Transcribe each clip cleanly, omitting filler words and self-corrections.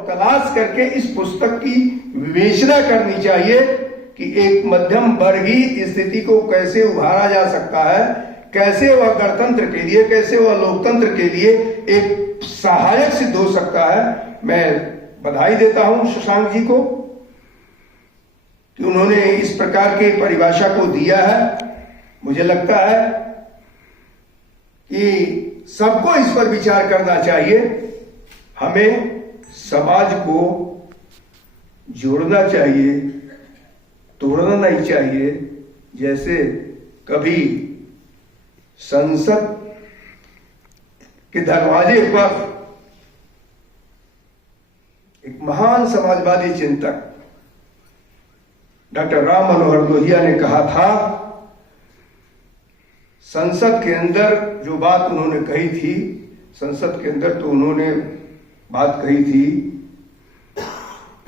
और तलाश करके इस पुस्तक की विवेचना करनी चाहिए कि एक मध्यम वर्गीय स्थिति को कैसे उभारा जा सकता है, कैसे वह गणतंत्र के लिए, कैसे वह लोकतंत्र के लिए एक सहायक सिद्ध हो सकता है। मैं बधाई देता हूं शशांक जी को कि उन्होंने इस प्रकार के परिभाषा को दिया है। मुझे लगता है कि सबको इस पर विचार करना चाहिए। हमें समाज को जोड़ना चाहिए, तोड़ना नहीं चाहिए। जैसे कभी संसद के दरवाजे पर एक महान समाजवादी चिंतक डॉक्टर राम मनोहर लोहिया ने कहा था, संसद के अंदर जो बात उन्होंने कही थी, संसद के अंदर तो उन्होंने बात कही थी,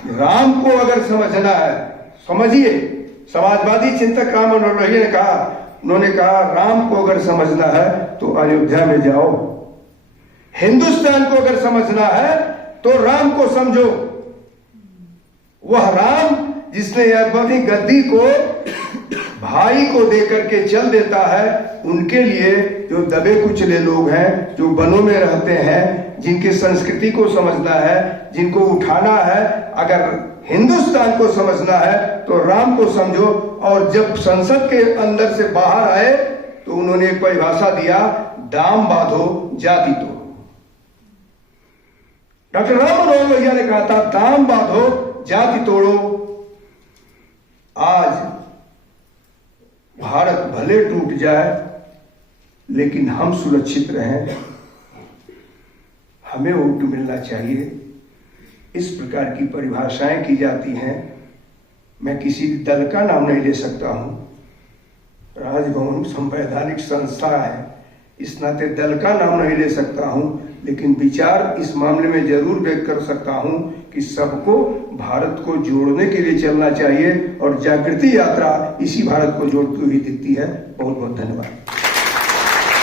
राम को अगर समझना है, समझिए, समाजवादी चिंतक राम मनोहर लोहिया ने कहा, उन्होंने कहा राम को अगर समझना है तो अयोध्या में जाओ, हिंदुस्तान को अगर समझना है तो राम को समझो। वह राम जिसने अपनी गद्दी को भाई को देकर के चल देता है, उनके लिए जो दबे कुचले लोग हैं, जो वनों में रहते हैं, जिनकी संस्कृति को समझना है, जिनको उठाना है, अगर हिंदुस्तान को समझना है तो राम को समझो। और जब संसद के अंदर से बाहर आए तो उन्होंने एक परिभाषा दिया, दाम बांधो जाति तोड़ो। डॉक्टर राम मनोहर लोहिया ने कहा था, दाम बांधो जाति तोड़ो। आज भारत भले टूट जाए लेकिन हम सुरक्षित रहें, हमें वोट मिलना चाहिए। इस प्रकार की परिभाषाएं की जाती हैं। मैं किसी दल का नाम नहीं ले सकता हूं, राजभवन संवैधानिक संस्था है, इस नाते दल का नाम नहीं ले सकता हूं, लेकिन विचार इस मामले में जरूर व्यक्त कर सकता हूं कि सबको भारत को जोड़ने के लिए चलना चाहिए और जागृति यात्रा इसी भारत को जोड़ती हुई दिखती है। बहुत बहुत धन्यवाद।